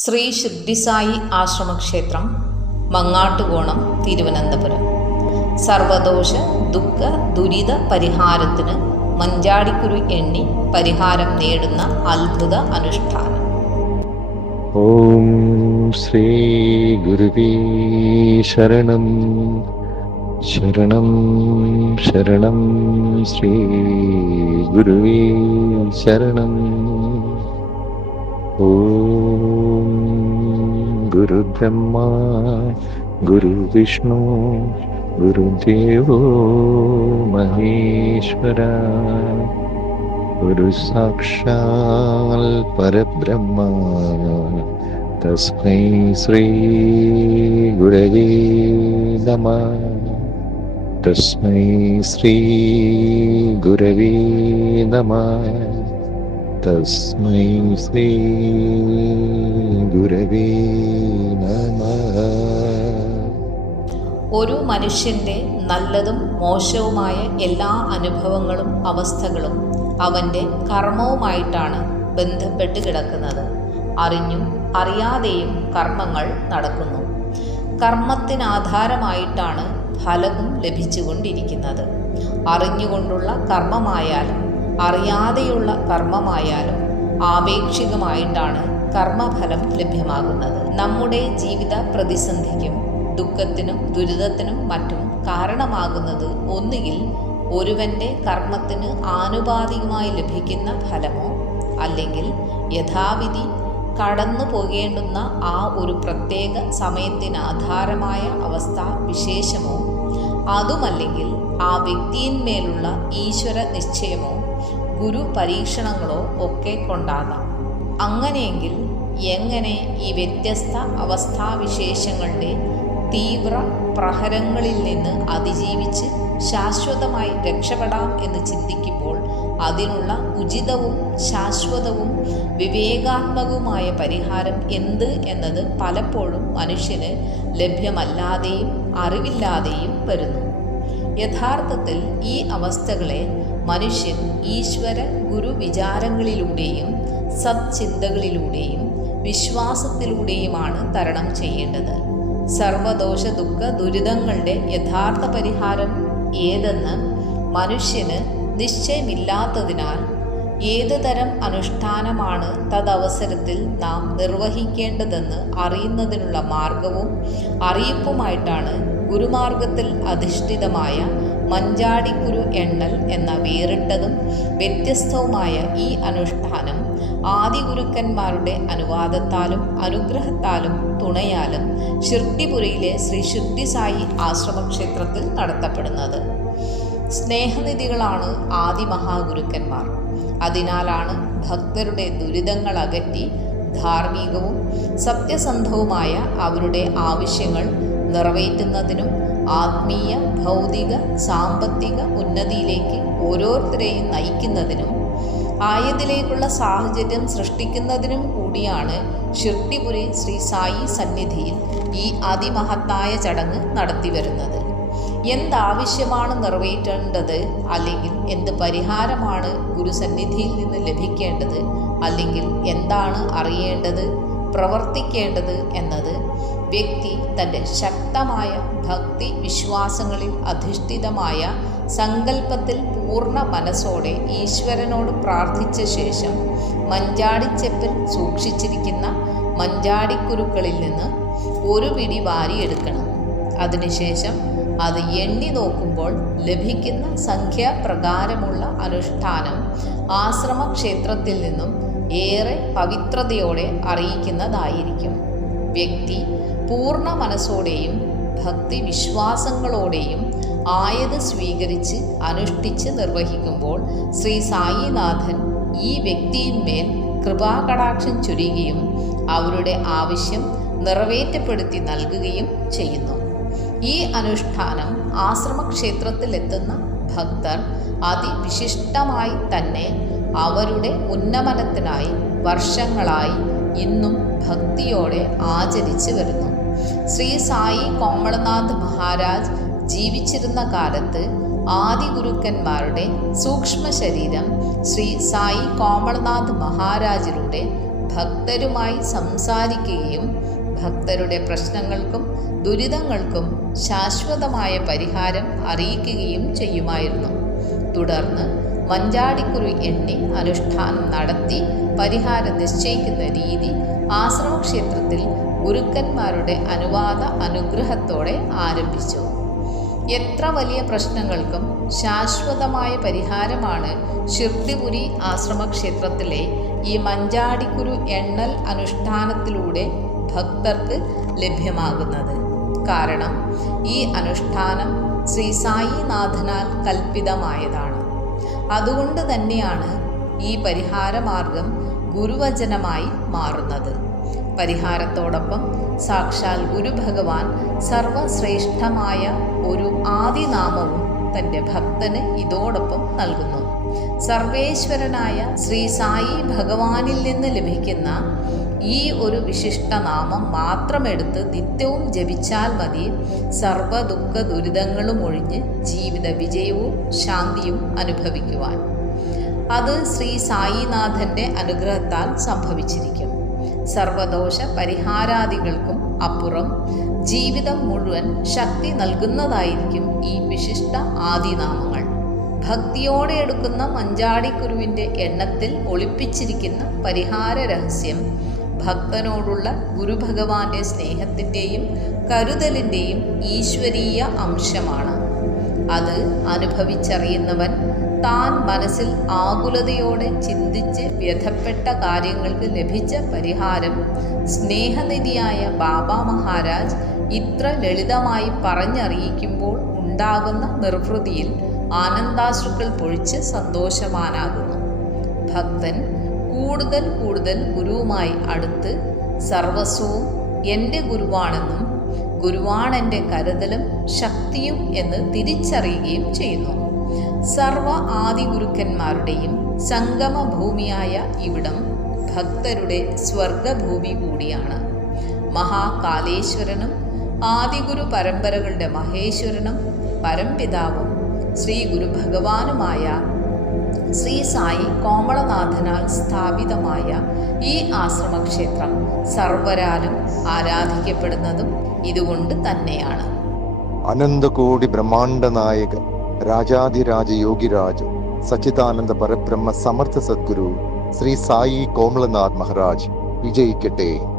ശ്രീ ഷിർഡിസായി ആശ്രമക്ഷേത്രം മങ്ങാട്ടുകോണം തിരുവനന്തപുരം. സർവദോഷ ദുഃഖ ദുരിത പരിഹാരത്തിന് മഞ്ചാടിക്കുരു എണ്ണി പരിഹാരം നേടുന്ന അത്ഭുത അനുഷ്ഠാനം. ഓം ശ്രീ ഗുരുവീ ശരണം. ശരണം ശരണം ശ്രീ ഗുരുവേ ശരണം. ഓ गुरुब्रह्मा गुरुविष्णु गुरुदेवो महेश्वरा। गुरुसाक्षात् परब्रह्म तस्मै श्रीगुरवे नमः। तस्मै श्रीगुरवे नमः तस्मै श्रीगुरवे नमः ഒരു മനുഷ്യൻ്റെ നല്ലതും മോശവുമായ എല്ലാ അനുഭവങ്ങളും അവസ്ഥകളും അവൻ്റെ കർമ്മവുമായിട്ടാണ് ബന്ധപ്പെട്ട് കിടക്കുന്നത് അറിഞ്ഞും അറിയാതെയും കർമ്മങ്ങൾ നടക്കുന്നു കർമ്മത്തിനാധാരമായിട്ടാണ് ഫലവും ലഭിച്ചുകൊണ്ടിരിക്കുന്നത് അറിഞ്ഞുകൊണ്ടുള്ള കർമ്മമായാലും അറിയാതെയുള്ള കർമ്മമായാലും ആപേക്ഷികമായിട്ടാണ് കർമ്മഫലം ലഭ്യമാകുന്നത്. നമ്മുടെ ജീവിത പ്രതിസന്ധിക്കും ദുഃഖത്തിനും ദുരിതത്തിനും മറ്റും കാരണമാകുന്നത് ഒന്നുകിൽ ഒരുവന്റെ കർമ്മത്തിന് ആനുപാതികമായി ലഭിക്കുന്ന ഫലമോ അല്ലെങ്കിൽ യഥാവിധി കടന്നു പോകേണ്ടുന്ന ആ ഒരു പ്രത്യേക സമയത്തിന് ആധാരമായ അവസ്ഥ വിശേഷമോ അതുമല്ലെങ്കിൽ ആ വ്യക്തിയിന്മേലുള്ള ഈശ്വര നിശ്ചയമോ ഗുരു പരീക്ഷണങ്ങളോ ഒക്കെ കൊണ്ടാകാം. അങ്ങനെയെങ്കിൽ എങ്ങനെ ഈ വ്യത്യസ്ത അവസ്ഥാവിശേഷങ്ങളുടെ തീവ്ര പ്രഹരങ്ങളിൽ നിന്ന് അതിജീവിച്ച് ശാശ്വതമായി രക്ഷപ്പെടാം എന്ന് ചിന്തിക്കുമ്പോൾ അതിനുള്ള ഉചിതവും ശാശ്വതവും വിവേകാത്മകവുമായ പരിഹാരം എന്ത് എന്നത് പലപ്പോഴും മനുഷ്യന് ലഭ്യമല്ലാതെയും അറിവില്ലാതെയും വരുന്നു. യഥാർത്ഥത്തിൽ ഈ അവസ്ഥകളെ മനുഷ്യൻ ഈശ്വര ഗുരു വിചാരങ്ങളിലൂടെയും സത്ചിന്തകളിലൂടെയും വിശ്വാസത്തിലൂടെയുമാണ് തരണം ചെയ്യേണ്ടത്. സർവദോഷ ദുഃഖ ദുരിതങ്ങളുടെ യഥാർത്ഥ പരിഹാരം ഏതെന്ന് മനുഷ്യന് നിശ്ചയമില്ലാത്തതിനാൽ ഏതു തരം അനുഷ്ഠാനമാണ് തദവസരത്തിൽ നാം നിർവഹിക്കേണ്ടതെന്ന് അറിയുന്നതിനുള്ള മാർഗവും അറിയിപ്പുമായിട്ടാണ് ഗുരുമാർഗത്തിൽ അധിഷ്ഠിതമായ മഞ്ചാടിക്കുരു എണ്ണൽ എന്ന വേറിട്ടതും വ്യത്യസ്തവുമായ ഈ അനുഷ്ഠാനം ആദി ഗുരുക്കന്മാരുടെ അനുവാദത്താലും അനുഗ്രഹത്താലും തുണയാലും ഷിർട്ടിപുരയിലെ ശ്രീ ഷിർട്ടി സായി ആശ്രമക്ഷേത്രത്തിൽ നടത്തപ്പെടുന്നത്. സ്നേഹനിധികളാണ് ആദിമഹാഗുരുക്കന്മാർ അതിനാലാണ് ഭക്തരുടെ ദുരിതങ്ങൾ അകറ്റി ധാർമ്മികവും സത്യസന്ധവുമായ അവരുടെ ആവശ്യങ്ങൾ നിറവേറ്റുന്നതിനും ആത്മീയ ഭൗതിക സാമ്പത്തിക ഉന്നതിയിലേക്ക് ഓരോരുത്തരെയും നയിക്കുന്നതിനും ആയതിലേക്കുള്ള സാഹചര്യം സൃഷ്ടിക്കുന്നതിനും കൂടിയാണ് ഷിർട്ടിപുരി ശ്രീ സായി സന്നിധിയിൽ ഈ അതിമഹത്തായ ചടങ്ങ് നടത്തിവരുന്നത് എന്താവശ്യമാണ് നിറവേറ്റേണ്ടത്? അല്ലെങ്കിൽ എന്ത് പരിഹാരമാണ് ഗുരുസന്നിധിയിൽ നിന്ന് ലഭിക്കേണ്ടത്? അല്ലെങ്കിൽ എന്താണ് അറിയേണ്ടത്? പ്രവർത്തിക്കേണ്ടത്? എന്നത് വ്യക്തി തന്റെ ശക്തമായ ഭക്തി വിശ്വാസങ്ങളിൽ അധിഷ്ഠിതമായ സങ്കല്പത്തിൽ പൂർണ മനസ്സോടെ ഈശ്വരനോട് പ്രാർത്ഥിച്ച ശേഷം മഞ്ചാടിച്ചെപ്പിൽ സൂക്ഷിച്ചിരിക്കുന്ന മഞ്ചാടിക്കുരുക്കളിൽ നിന്ന് ഒരു പിടി വാരിയെടുക്കണം. അതിനുശേഷം അത് എണ്ണി നോക്കുമ്പോൾ ലഭിക്കുന്ന സംഖ്യാപ്രകാരമുള്ള അനുഷ്ഠാനം ആശ്രമ ക്ഷേത്രത്തിൽ നിന്നും ഏറെ പവിത്രതയോടെ അറിയിക്കുന്നതായിരിക്കും. വ്യക്തി പൂർണ മനസ്സോടെയും ഭക്തി വിശ്വാസങ്ങളോടെയും ആയത് സ്വീകരിച്ച് അനുഷ്ഠിച്ച് നിർവഹിക്കുമ്പോൾ ശ്രീ സായിനാഥൻ ഈ വ്യക്തിയിന്മേൽ കൃപാകടാക്ഷം ചൊരിയുകയും അവരുടെ ആവശ്യം നിറവേറ്റപ്പെടുത്തി നൽകുകയും ചെയ്യുന്നു. ഈ അനുഷ്ഠാനം ആശ്രമക്ഷേത്രത്തിലെത്തുന്ന ഭക്തർ അതിവിശിഷ്ടമായി തന്നെ അവരുടെ ഉന്നമനത്തിനായി വർഷങ്ങളായി ഇന്നും ഭക്തിയോടെ ആചരിച്ചു വരുന്നു. ശ്രീ സായി കോമളനാഥ് മഹാരാജ് ജീവിച്ചിരുന്ന കാലത്ത് ആദി ഗുരുക്കന്മാരുടെ സൂക്ഷ്മ ശരീരം ശ്രീ സായി കോമളനാഥ് മഹാരാജിലൂടെ ഭക്തരുമായി സംസാരിക്കുകയും ഭക്തരുടെ പ്രശ്നങ്ങൾക്കും ദുരിതങ്ങൾക്കും ശാശ്വതമായ പരിഹാരം അറിയിക്കുകയും ചെയ്യുമായിരുന്നു. തുടർന്ന് മഞ്ചാടിക്കുരു എണ്ണി അനുഷ്ഠാനം നടത്തി പരിഹാരം നിശ്ചയിക്കുന്ന രീതി ആശ്രമക്ഷേത്രത്തിൽ ഗുരുക്കന്മാരുടെ അനുവാദ അനുഗ്രഹത്തോടെ ആരംഭിച്ചു. എത്ര വലിയ പ്രശ്നങ്ങൾക്കും ശാശ്വതമായ പരിഹാരമാണ് ഷിർദിപുരി ആശ്രമക്ഷേത്രത്തിലെ ഈ മഞ്ചാടിക്കുരു എണ്ണൽ അനുഷ്ഠാനത്തിലൂടെ ഭക്തർക്ക് ലഭ്യമാകുന്നത്. കാരണം ഈ അനുഷ്ഠാനം ശ്രീ സായിനാഥനാൽ കൽപ്പിതമായതാണ്. അതുകൊണ്ട് തന്നെയാണ് ഈ പരിഹാരമാർഗം ഗുരുവചനമായി മാറുന്നത്. പരിഹാരത്തോടൊപ്പം സാക്ഷാൽ ഗുരുഭഗവാൻ സർവശ്രേഷ്ഠമായ ഒരു ആദിനാമവും തന്റെ ഭക്തന് ഇതോടൊപ്പം നൽകുന്നു. സർവേശ്വരനായ ശ്രീ സായി ഭഗവാനിൽ നിന്ന് ലഭിക്കുന്ന ഈ ഒരു വിശിഷ്ടനാമം മാത്രമെടുത്ത് നിത്യവും ജപിച്ചാൽ മതി. സർവ ദുഃഖ ദുരിതങ്ങളും ഒഴിഞ്ഞ് ജീവിത വിജയവും ശാന്തിയും അനുഭവിക്കുവാൻ. അത് ശ്രീ സായിനാഥന്റെ അനുഗ്രഹത്താൽ സംഭവിച്ചിരിക്കും. സർവദോഷ പരിഹാരാദികൾക്കും അപ്പുറം ജീവിതം മുഴുവൻ ശക്തി നൽകുന്നതായിരിക്കും ഈ വിശിഷ്ട ആദിനാമങ്ങൾ. ഭക്തിയോടെ എടുക്കുന്ന മഞ്ചാടിക്കുരുവിന്റെ എണ്ണത്തിൽ ഒളിപ്പിച്ചിരിക്കുന്ന പരിഹാര രഹസ്യം ഭക്തനോടുള്ള ഗുരുഭഗവാന്റെ സ്നേഹത്തിന്റെയും കരുതലിന്റെയും ഈശ്വരീയ അംശമാണ്. അത് അനുഭവിച്ചറിയുന്നവൻ താൻ മനസ്സിൽ ആകുലതയോടെ ചിന്തിച്ച് വ്യഥപ്പെട്ട കാര്യങ്ങൾക്ക് ലഭിച്ച പരിഹാരം സ്നേഹനിധിയായ ബാബ മഹാരാജ് ഇത്ര ലളിതമായി പറഞ്ഞറിയിക്കുമ്പോൾ ഉണ്ടാകുന്ന നിർവൃതിയിൽ ആനന്ദാശ്രുക്കൾ പൊഴിച്ച് സന്തോഷവാനാകുന്നു. ഭക്തൻ കൂടുതൽ കൂടുതൽ ഗുരുവുമായി അടുത്ത് സർവസ്വവും എന്റെ ഗുരുവാണെന്നും ഗുരുവാണെന്റെ കരുതലും ശക്തിയും എന്ന് തിരിച്ചറിയുകയും ചെയ്യുന്നു. സർവ ആദിഗുരുക്കന്മാരുടെയും സംഗമഭൂമിയായ ഇവിടം ഭക്തരുടെ സ്വർഗഭൂമി കൂടിയാണ്. മഹാകാലേശ്വരനും ആദിഗുരു പരമ്പരകളുടെ മഹേശ്വരനും പരംപിതാവും ശ്രീ ഗുരു ഭഗവാനുമായ ശ്രീ സായി കോമളനാഥനാൽ സ്ഥാപിതമായ ഈ ആശ്രമക്ഷേത്രം സർവരാലും ആരാധിക്കപ്പെടുന്നതും ഇതുകൊണ്ട് തന്നെയാണ്. അനന്തകോടി ബ്രഹ്മാണ്ട നായക രാജാധിരാജ യോഗിരാജ് സച്ചിദാനന്ദ പരബ്രഹ്മ സമർത്ഥ സദ്ഗുരു ശ്രീ സായി കോമളനാഥ് മഹാരാജ് വിജയിക്കട്ടെ.